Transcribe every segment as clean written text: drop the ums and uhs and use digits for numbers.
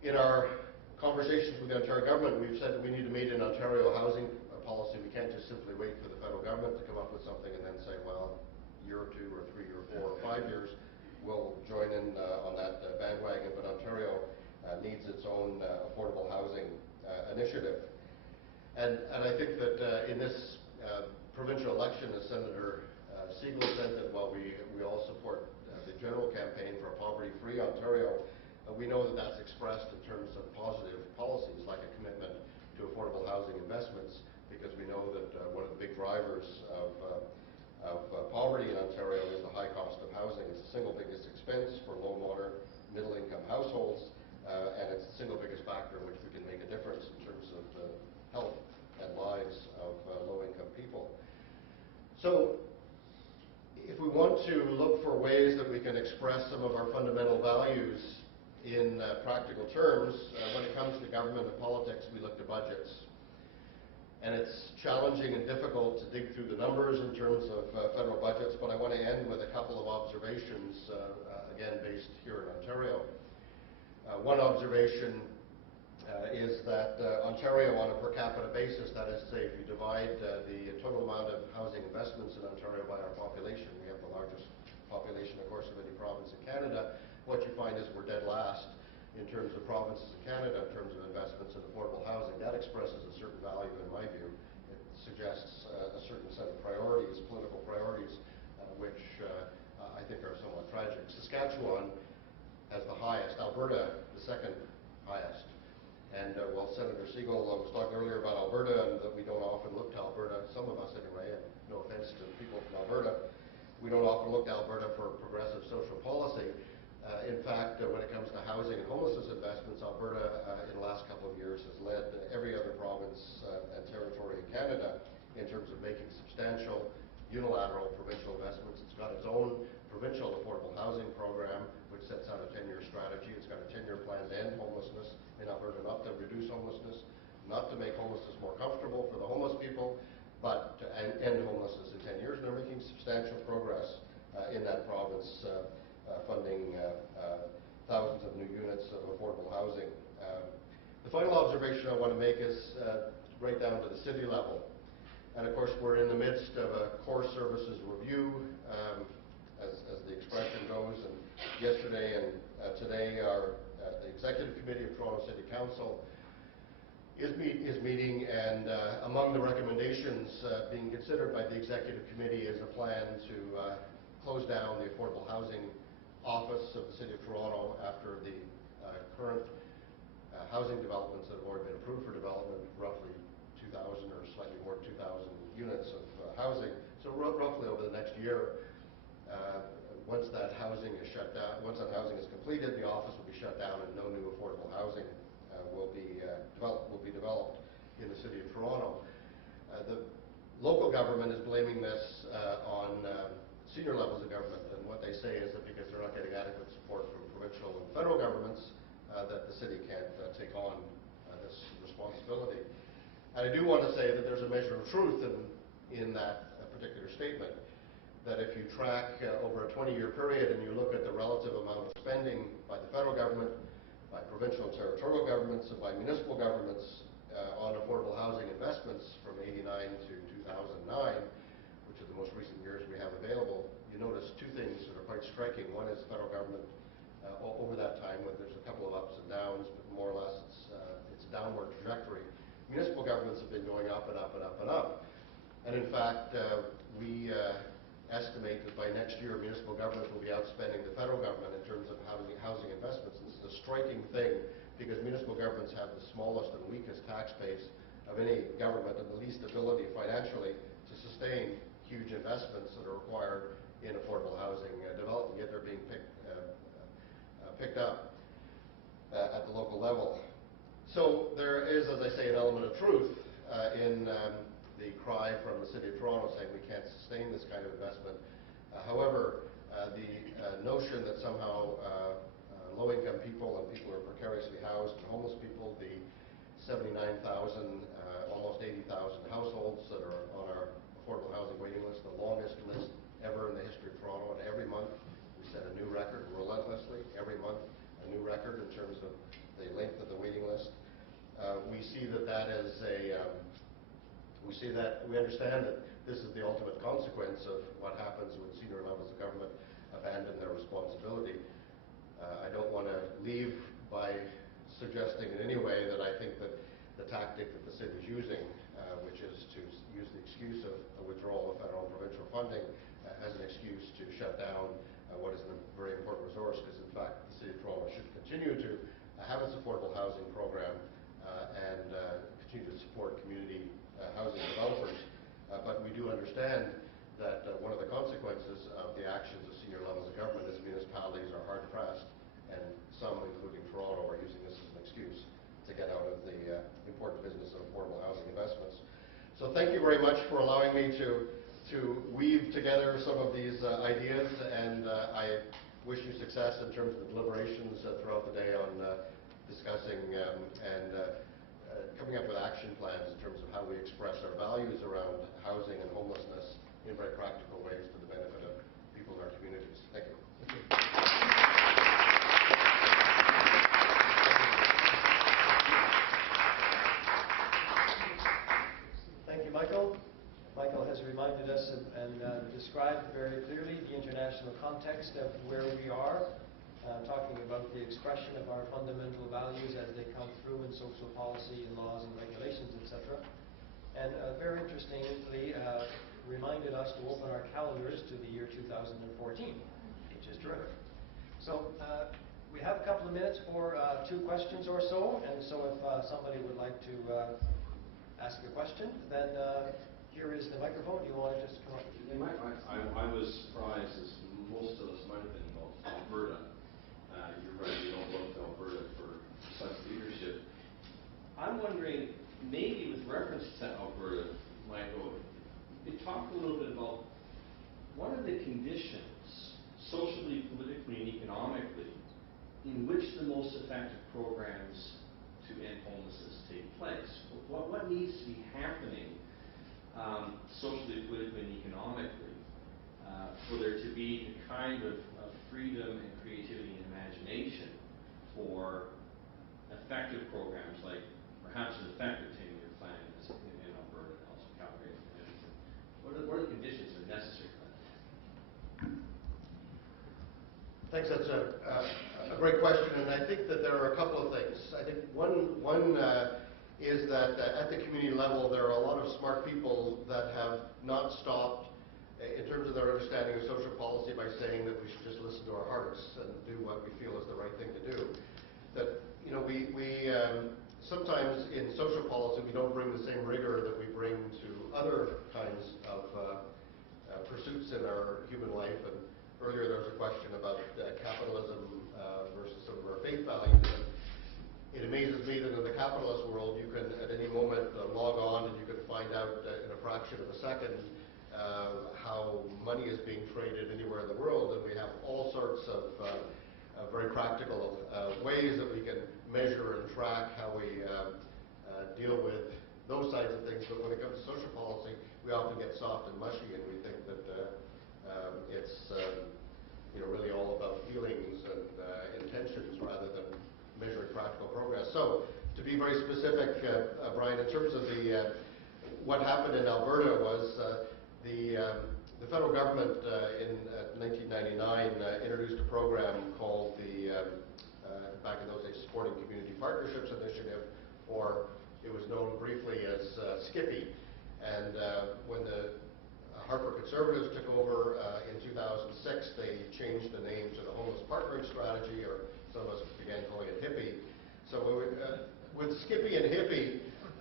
In our conversations with the Ontario government, we've said that we need to meet an Ontario housing policy. We can't just simply wait for the federal government to come up with something and then say, well, a year or 2 or 3 or 4 or 5 years, we'll join in on that bandwagon. But Ontario needs its own affordable housing initiative. And I think that in this provincial election, as Senator Siegel said, that while we all support the general campaign for a poverty-free Ontario, we know that that's expressed in terms of positive policies like a commitment to affordable housing investments, because we know that one of the big drivers of poverty in Ontario is the high cost of housing. It's the single biggest expense for low, moderate, middle-income households, and it's the single biggest factor in which we can make a difference in terms of the health and lives of low-income people. So, if we want to look for ways that we can express some of our fundamental values in practical terms, when it comes to government and politics, we look to budgets. And it's challenging and difficult to dig through the numbers in terms of federal budgets, but I want to end with a couple of observations, again based here in Ontario. One observation is that Ontario, on a per capita basis, that is to say, if you divide the total amount of housing investments in Ontario by our population, we have the largest population, of course, of any province in Canada, what you find is we're dead last in terms of provinces in Canada in terms of investments in affordable housing. That expresses a certain value in my view. It suggests a certain set of priorities, political priorities, which I think are somewhat tragic. Saskatchewan has the highest, Alberta the second highest. And while Senator Siegel was talking earlier about Alberta and that we don't often look to Alberta, some of us anyway, and no offense to people from Alberta, we don't often look to Alberta for progressive social policy. In fact, when it comes to housing and homelessness investments, Alberta in the last couple of years has led every other province and territory in Canada in terms of making substantial unilateral provincial investments. It's got its own provincial affordable housing program, which sets out a 10-year strategy. It's got a 10-year plan to end homelessness in Alberta, not to reduce homelessness, not to make homelessness more comfortable for the homeless people, but to end homelessness in 10 years. And they're making substantial progress in that province, funding thousands of new units of affordable housing. The final observation I want to make is right down to the city level. And of course, we're in the midst of a core services review, as the expression goes. And yesterday and today, the Executive Committee of Toronto City Council is meeting, and among the recommendations being considered by the Executive Committee is a plan to close down the affordable housing office of the City of Toronto after the current housing developments that have already been approved for development, roughly 2,000 or slightly more than 2,000 units of housing. So roughly over the next year, once that housing is shut down, once that housing is completed, the office will be shut down and no new affordable housing will be developed in the City of Toronto. The local government is blaming this on senior levels of government, and what they say is that because they're not getting adequate support from provincial and federal governments, that the city can't take on this responsibility. And I do want to say that there's a measure of truth in that particular statement, that if you track over a 20-year period and you look at the relative amount of spending by the federal government, by provincial and territorial governments, and by municipal governments on affordable housing investments from '89 to 2009, which are the most recent years we have available, you notice two things that are quite striking. One is federal government over that time, when there's a couple of ups and downs, but more or less it's a downward trajectory. Municipal governments have been going up and up and up and up. And in fact, we estimate that by next year, municipal governments will be outspending the federal government in terms of housing investments. This is a striking thing, because municipal governments have the smallest and weakest tax base of any government and the least ability financially to sustain huge investments that are required in affordable housing development, yet they're being picked up at the local level. So there is, as I say, an element of truth in the cry from the City of Toronto saying we can't sustain this kind of investment. However, the notion that somehow low-income people and people who are precariously housed and homeless people, the 79,000, almost 80,000 households that are on our affordable housing waiting list, the longest list ever in the history of Toronto, and every month we set a new record relentlessly, every month a new record in terms of the the length of the waiting list. We see that is we understand that this is the ultimate consequence of what happens when senior levels of government abandon their responsibility. I don't want to leave by suggesting in any way that I think that the tactic that the city is using, which is to use the excuse of a withdrawal of federal and provincial funding as an excuse to shut down what is a very important resource, because in fact the City of Toronto should continue to have its affordable housing program and continue to support community housing developers. But we do understand that one of the consequences of the actions of senior levels of government is municipalities are hard pressed, and some, including Toronto, are using this as an excuse to get out of the important business of affordable housing investments. So thank you very much for allowing me to weave together some of these ideas, and I wish you success in terms of the deliberations throughout the day on discussing and coming up with action plans in terms of how we express our values around housing and homelessness in very practical ways to the benefit of people in our communities. Thank you. Thank you, Michael. Michael has reminded us and described very clearly the international context of where we are, talking about the expression of our fundamental values as they come through in social policy and laws and regulations, etc. And very interestingly, reminded us to open our calendars to the year 2014, which is terrific. So we have a couple of minutes for 2 questions or so, and so if somebody would like to ask a question, then here is the microphone. Do you want to just come up? I was surprised, as most of us might have been, about Alberta. You're right, we don't look to Alberta for such leadership. I'm wondering, maybe with reference to Alberta, Michael, you could talk a little bit about what are the conditions, socially, politically, and economically, in which the most effective programs to end homelessness take place. What needs to be happening socially, politically, and economically for there to be the kind of freedom and creativity and imagination for effective programs like perhaps an effective 10-year plan in Alberta and also Calgary and Edmonton. What are the conditions that are necessary for that? Thanks. That's a great question, and I think that there are a couple of things. I think one is that at the community level, there are a lot of smart people that have not stopped in terms of their understanding of social policy by saying that we should just listen to our hearts and do what we feel is the right thing to do. That, you know, we sometimes in social policy we don't bring the same rigor that we bring to other kinds of pursuits in our human life. And earlier there was a question about capitalism versus some of our faith values. And it amazes me that in the capitalist world you can at any moment log on and you can find out in a fraction of a second how money is being traded anywhere in the world, and we have all sorts of very practical ways that we can measure and track how we deal with those sides of things. But when it comes to social policy, we often get soft and mushy, and we think that it's really all about feelings and intentions rather than measuring practical progress. So to be very specific, Brian, in terms of what happened in Alberta was the federal government in 1999 introduced a program called back in those days, Supporting Community Partnerships Initiative, or it was known briefly as SCIPPY. And when the Harper Conservatives took over in 2006, they changed the name to the Homeless Partnering Strategy, or some of us began calling it HIPPY. So with SCIPPY and HIPPY,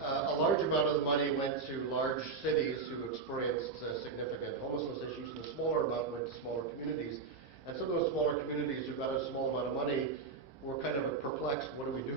a large amount of the money went to large cities who experienced significant homelessness issues, and a smaller amount went to smaller communities. And some of those smaller communities who got a small amount of money were kind of perplexed, what do we do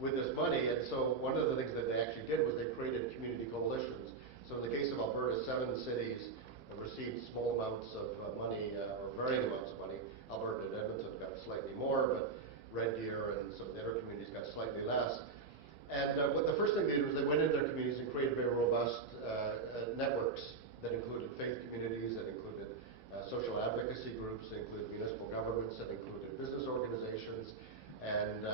with this money? And so one of the things that they actually did was they created community coalitions. So in the case of Alberta, 7 cities received small amounts of money, or varying amounts of money. Alberta and Edmonton got slightly more, but Red Deer and some of the other communities got slightly less. And what the first thing they did was they went into their communities and created very robust networks that included faith communities, that included social advocacy groups, that included municipal governments, that included business organizations, and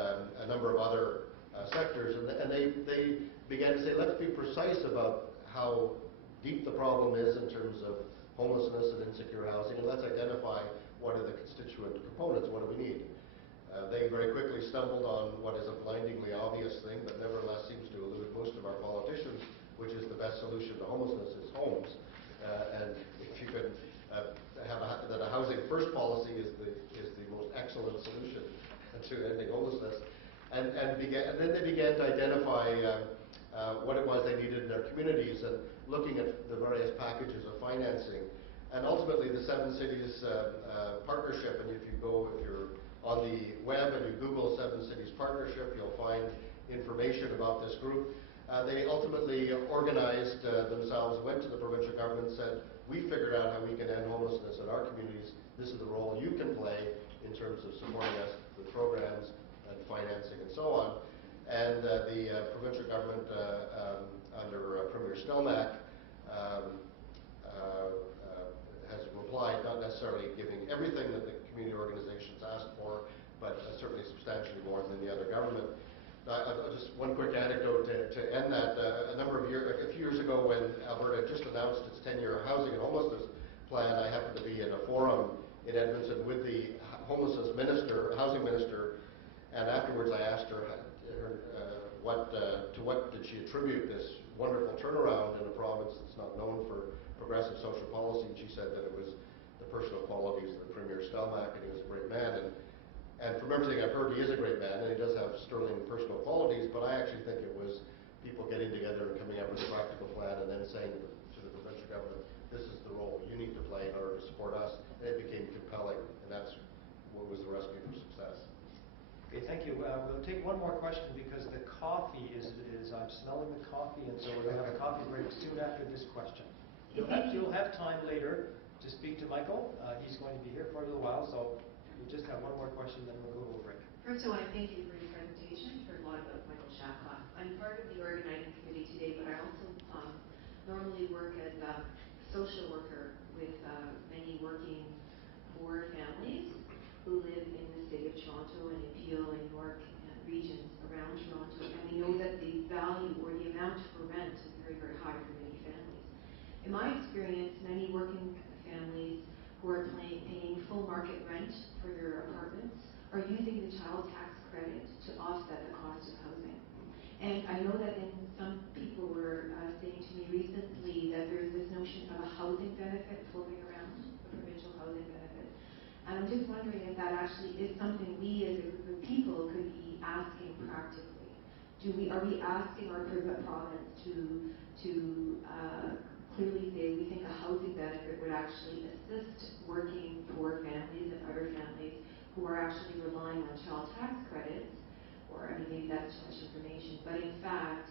a number of other sectors, and they began to say, let's be precise about how deep the problem is in terms of homelessness and insecure housing, and let's identify what are the constituent components, what do we need. They very quickly stumbled on what is a blindingly obvious thing, but nevertheless seems to elude most of our politicians, which is the best solution to homelessness is homes. And if you could that a housing first policy is the most excellent solution to ending homelessness. And then they began to identify what it was they needed in their communities, and looking at the various packages of financing. And ultimately, the Seven Cities Partnership, and if you're on the web and you Google Seven Cities Partnership, you'll find information about this group. They ultimately organized themselves, went to the provincial government, said, we figured out how we can end homelessness in our communities. This is the role you can play in terms of supporting us with programs and financing and so on. And the provincial government, under Premier Stelmach, has replied, not necessarily giving everything that the community organizations asked for, but certainly substantially more than the other government. Just one quick anecdote to end that. A few years ago, when Alberta just announced its 10-year housing and homelessness plan, I happened to be in a forum in Edmonton with the homelessness minister, housing minister, and afterwards I asked her to what did she attribute this wonderful turnaround in a province that's not known for progressive social policy, and she said that it was the personal qualities of the Premier Stelmach, and he was a great man. And from everything I've heard, he is a great man, and he does have sterling personal qualities, but I actually think it was people getting together and coming up with a practical plan and then saying to the provincial government, this is the role you need to play in order to support us, and it became compelling, and that's what was the recipe for success. Okay, thank you. We'll take one more question because the coffee is I'm smelling the coffee, and so we're going to have a coffee break soon after this question. You'll have time later to speak to Michael. He's going to be here for a little while, so we'll just have one more question, then we'll go to a break. First, I want to thank you for your presentation. Heard a lot about Michael Shackoff. I'm part of the organizing committee today, but I also normally work as a social worker with many working poor families who live in the city of Toronto and in Peel and York and regions around Toronto. And we know that the value or the amount for rent is very, very high for many families. In my experience, many working families who are paying full market rent for their apartments are using the child tax credit to offset the cost of housing. And I know that some people were saying to me recently that there's this notion of a housing benefit floating around, a provincial housing benefit. And I'm just wondering if that actually is something we as a group of people could be asking practically. Are we asking our province to clearly say we think a housing benefit would actually assist working poor families and other families who are actually relying on child tax credits, or I mean maybe that's too much information, but in fact,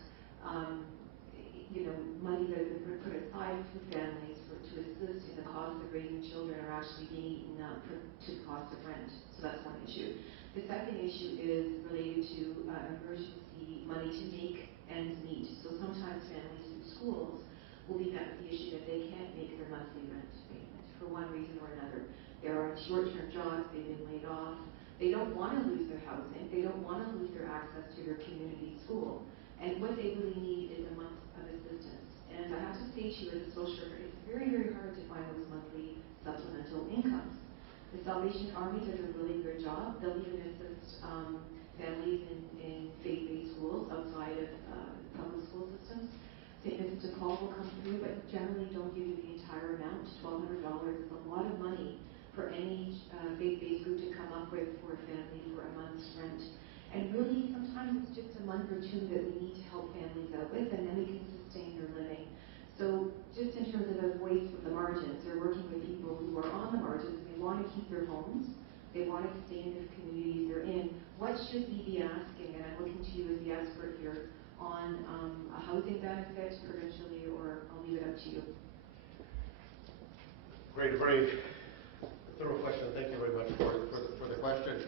money that has been put aside for families to assist in the cost of raising children are actually being eaten up to the cost of rent. So that's one issue. The second issue is related to emergency money to make ends meet. So sometimes families through schools will be met with the issue that they can't make their monthly rent payment for one reason or another. They're on short-term jobs, they've been laid off, they don't want to lose their housing, they don't want to lose their access to their community school. And what they really need is a month of assistance. And I have to say to you as a social worker, it's very, very hard to find those monthly supplemental incomes. The Salvation Army does a really good job. They'll even assist families in faith-based schools outside of public school systems. St. Vincent de Paul will come through, but generally don't give you the entire amount. $1,200 is a lot of money for any faith-based group to come up with for a family for a month's rent. And really, sometimes it's just a month or two that we need to help families out with, and then we can sustain their living. So just in terms of a voice from the margins, they're working with people who are on the margins. They want to keep their homes. They want to stay in the communities they're in. What should we be asking? And I'm looking to you as the expert here on a housing benefit provincially, or I'll leave it up to you. Great, a very thorough question. Thank you very much for the question.